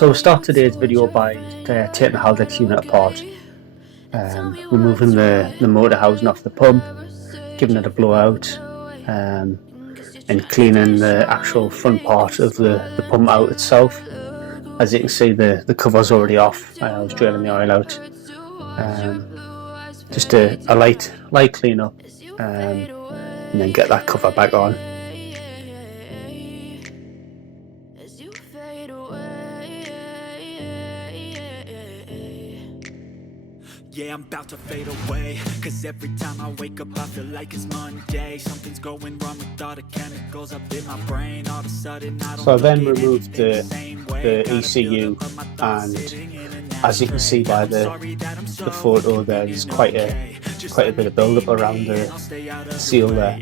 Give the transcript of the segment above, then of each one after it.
So we'll start today's video by taking the Haldex unit apart, removing the motor housing off the pump, giving it a blowout, and cleaning the actual front part of the pump out itself. As you can see, the cover's already off. I was draining the oil out. Just a light clean up, and then get that cover back on. Yeah, I'm about to fade away, cause every time I wake up I feel like it's Monday. Something's going wrong with all the chemicals up in my brain. All of a sudden I don't. So I then removed the ECU, and as you can see by the photo, there's quite a bit of build up around the seal there.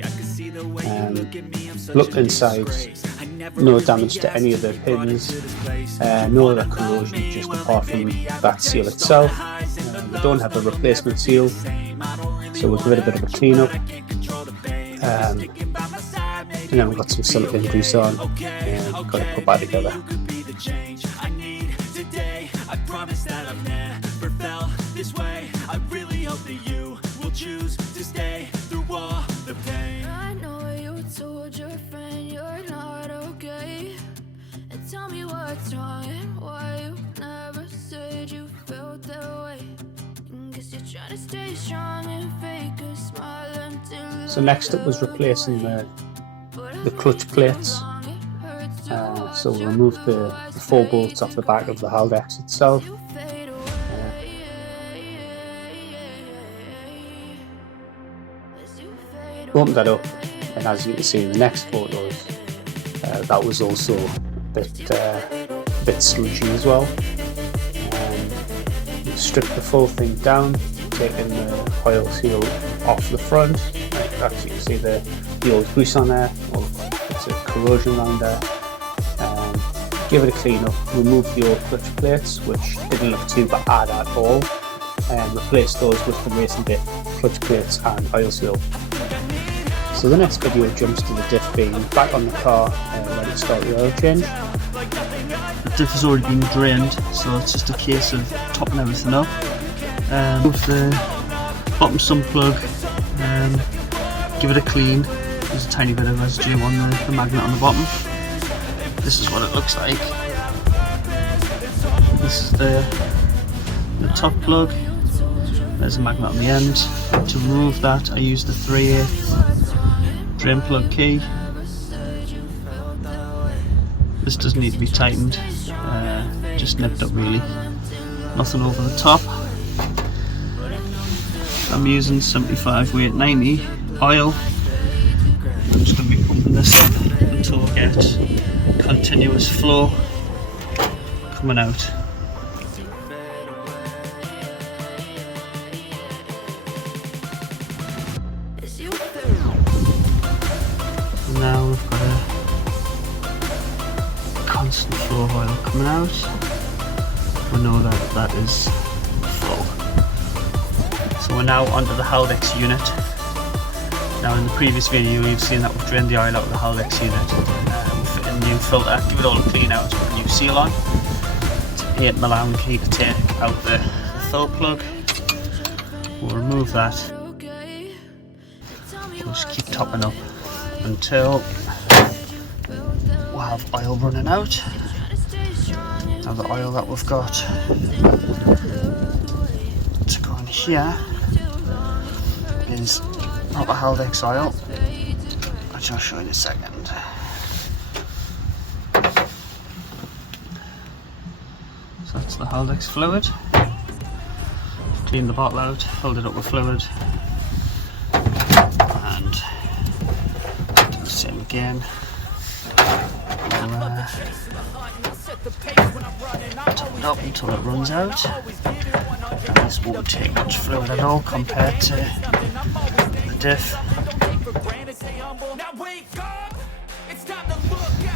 Looked inside, no damage to any of the pins, no other corrosion just apart from that seal itself. We don't have a replacement seal, so we'll give it a bit of a clean up, and then we've got some silicone grease on and got to put that together. Tell me what's wrong and why you never said you felt that way. Guess you're trying to stay strong and fake a smile until. So next up was replacing the clutch plates. So we'll remove the 4 bolts off the back of the Haldex itself. Open that up, and as you can see in the next photos, that was also a bit sludgy as well. Strip the full thing down, taking the oil seal off the front. As you can see the old grease on there, or it's a corrosion around there. Give it a clean up, remove the old clutch plates, which didn't look too bad at all, and replace those with the racing bit clutch plates and oil seal. So the next video jumps to the diff being back on the car and ready to start the oil change. The diff has already been drained, so it's just a case of topping everything up. Move the bottom sump plug, give it a clean. There's a tiny bit of residue on the magnet on the bottom. This is what it looks like. This is the top plug. There's a magnet on the end. To remove that, I used the 3/8 drain plug key. This doesn't need to be tightened, just nipped up really. Nothing over the top. I'm using 75 weight 90 oil. I'm just going to be pumping this up until we get continuous flow coming out. Now we've got a constant flow of oil coming out. We know that is full. So we're now onto the Haldex unit. Now in the previous video you've seen that we've drained the oil out of the Haldex unit. We'll fit in the new filter, give it all a clean out, put a new seal on. It's an 8mm Allen key to take out the fill plug. We'll remove that. We'll just keep topping up until we'll have oil running out. Now the oil that we've got to go in here is proper Haldex oil, which I'll show you in a second. So that's the Haldex fluid. Clean the bottle out, filled it up with fluid, and do the same again. We'll top it up until it runs out. And this won't take much fluid at all compared to the diff.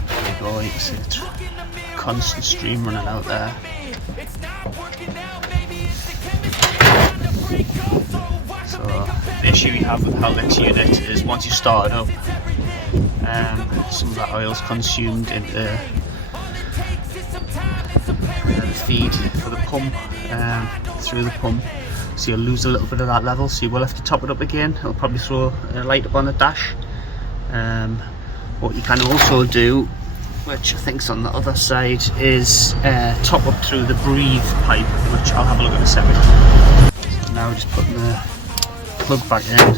There you go, you can see it. Constant stream running out there. So the issue you have with the Haldex unit is once you start it up, some of that oil's consumed into feed for the pump through the pump, so you'll lose a little bit of that level, so you will have to top it up again. It'll probably throw a light up on the dash. What you can also do, which I think's on the other side, is top up through the breathe pipe, which I'll have a look at in a second. So now we're just putting the plug back in.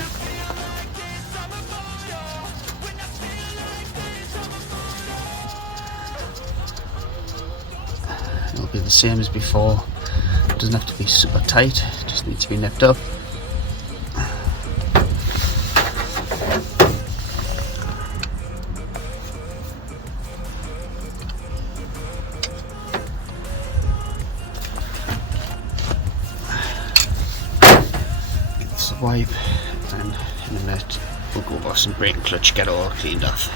It'll be the same as before. It doesn't have to be super tight, it just needs to be nipped up. Give this a wipe, and in a minute we'll go over some brake and clutch, get it all cleaned off.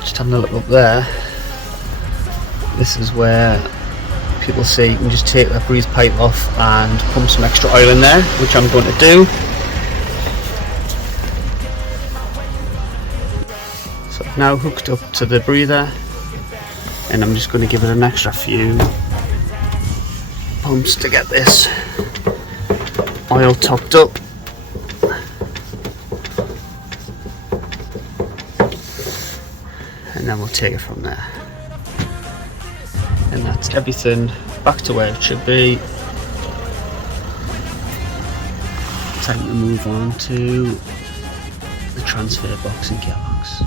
Just having a look up there, this is where people say you can just take that breeze pipe off and pump some extra oil in there, which I'm going to do. So I've now hooked up to the breather, and I'm just going to give it an extra few pumps to get this oil topped up. And then we'll take it from there. And that's everything back to where it should be. Time to move on to the transfer box and gearbox.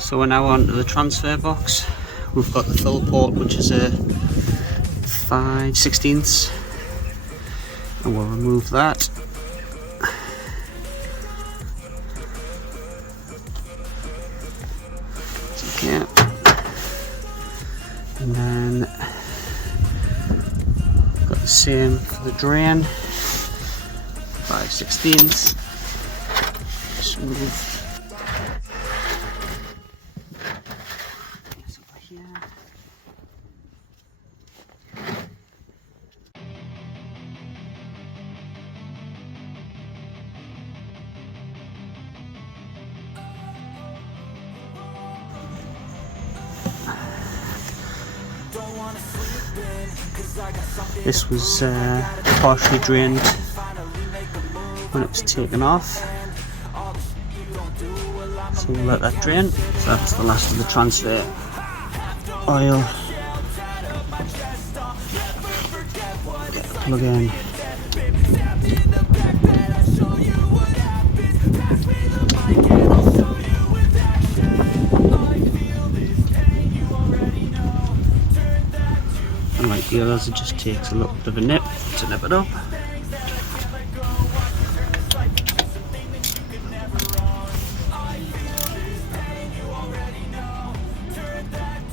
So we're now on to the transfer box. We've got the fill port, which is a 5/16, and we'll remove that. Yeah. And then got the same for the drain, 5/16. Just move this over here. This was partially drained when it was taken off, so we'll let that drain. So that's the last of the transfer oil. Get the plug in. And like the others, it just takes a little bit of a nip to nip it up.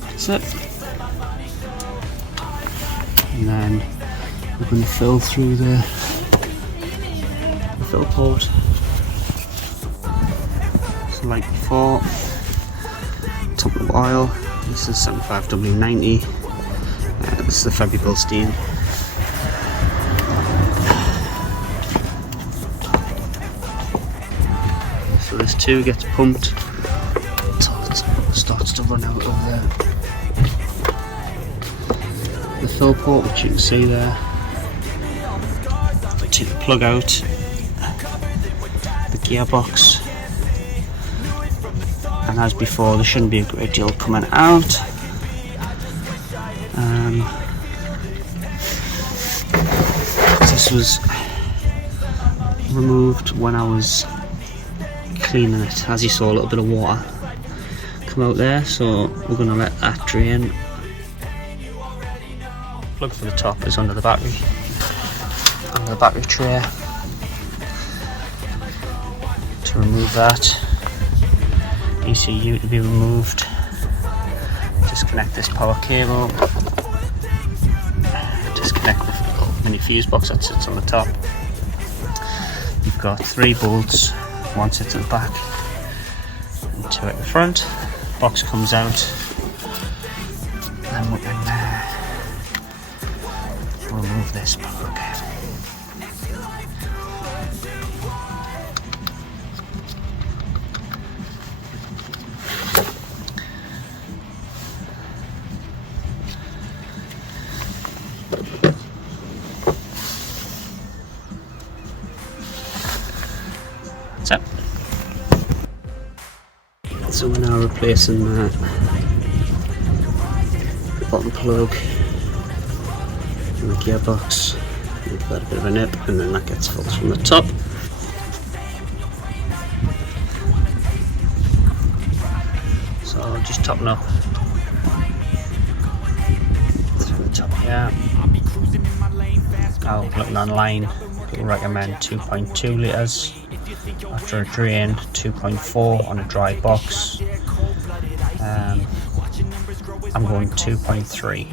That's it. And then we're going to fill through the fill port. So like before, top of oil. This is 75W90. This is the February steam. So this too gets pumped until it starts to run out of the fill port, which you can see there. Take the plug out, the gearbox, and as before there shouldn't be a great deal coming out. This was removed when I was cleaning it. As you saw, a little bit of water come out there, so we're going to let that drain. Plug for the top is under the battery tray. To remove that, ECU to be removed. Disconnect this power cable. Disconnect the mini fuse box that sits on the top. You've got 3 bolts, one sits at the back and 2 at the front. Box comes out, and we can remove this power cable. So we're now replacing the bottom plug and the gearbox. Give that a bit of a nip, and then that gets filled from the top. So just topping up through the top here. Now looking online, people recommend 2.2 litres after a drain, 2.4 on a dry box. I'm going 2.3,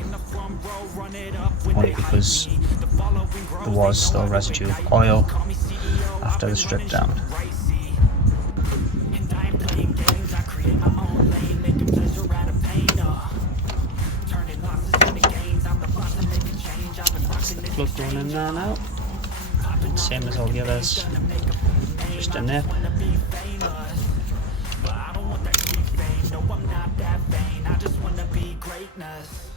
only because there was still residue of oil after the strip down. That's the plug going in there now, same as all the others, just a nip. I don't want that fame, no I'm not that vain, I just wanna be greatness.